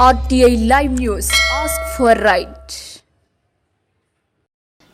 RTI Live News. Ask for right.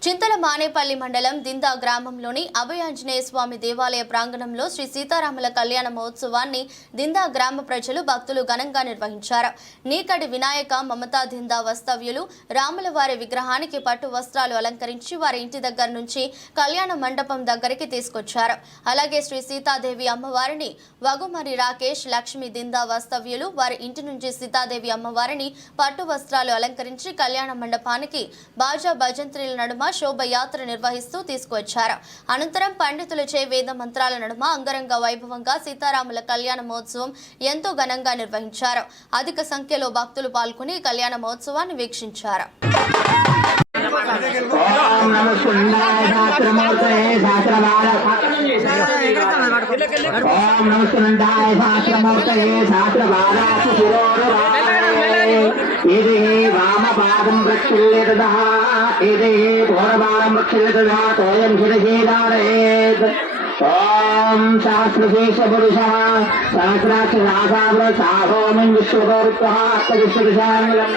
చింతల మానేపల్లి మండలం దిందా గ్రామంలోని అభయాంజనేయ స్వామి దేవాలయ ప్రాంగణంలో శ్రీ సీతారాముల కళ్యాణ మహోత్సవాన్ని దిందా గ్రామ ప్రజలు భక్తులు ఘనంగా నిర్వహించారు. నీకడి వినాయక మమతా దిందా వస్తవ్యులు రాముల వారి విగ్రహానికి పట్టు వస్త్రాలు అలంకరించి వారి ఇంటి దగ్గర నుంచి కళ్యాణ మండపం దగ్గరికి తీసుకొచ్చారు. అలాగే శ్రీ సీతాదేవి అమ్మవారిని వగుమరి రాకేష్ లక్ష్మి దిందా వస్తవ్యులు వారి ఇంటి నుంచి సీతాదేవి అమ్మవారిని పట్టు వస్త్రాలు అలంకరించి కళ్యాణ మండపానికి బాజా భజంత్రీల నడుమ శోభయాత్ర నిర్వహిస్తూ తీసుకువచ్చారు. అనంతరం పండితులచే వేద మంత్రాల నడుమ అంగరంగ వైభవంగా సీతారాముల కళ్యాణ మహోత్సవం ఎంతో ఘనంగా నిర్వహించారు. అధిక సంఖ్యలో భక్తులు పాల్గొని కళ్యాణ మహోత్సవాన్ని వీక్షించారు. ఇది వామపాదం ప్రక్షిల్యతః ఇది పూర్వపాదం ప్రక్షిల్యతః తోయం శిరసేదారేత్. ఓం సహస్రశేష పురుషః సహస్రాక్షరాసావ్ర సాహోమం విశ్వగౌరత్వః అష్టవిశ్వదశాంగలం.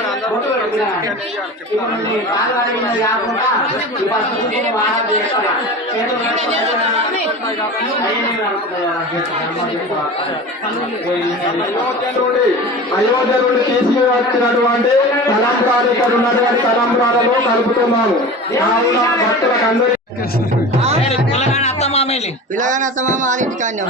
అయోధ్య నుండి తీసుకువచ్చినటువంటి తలంబ్రాలు ఇక్కడ ఉన్నటువంటి తలంబ్రాలలో కలుపుతున్నాము. పిల్లగానే అత్తమామ వాళ్ళ ఇంటికాన్నే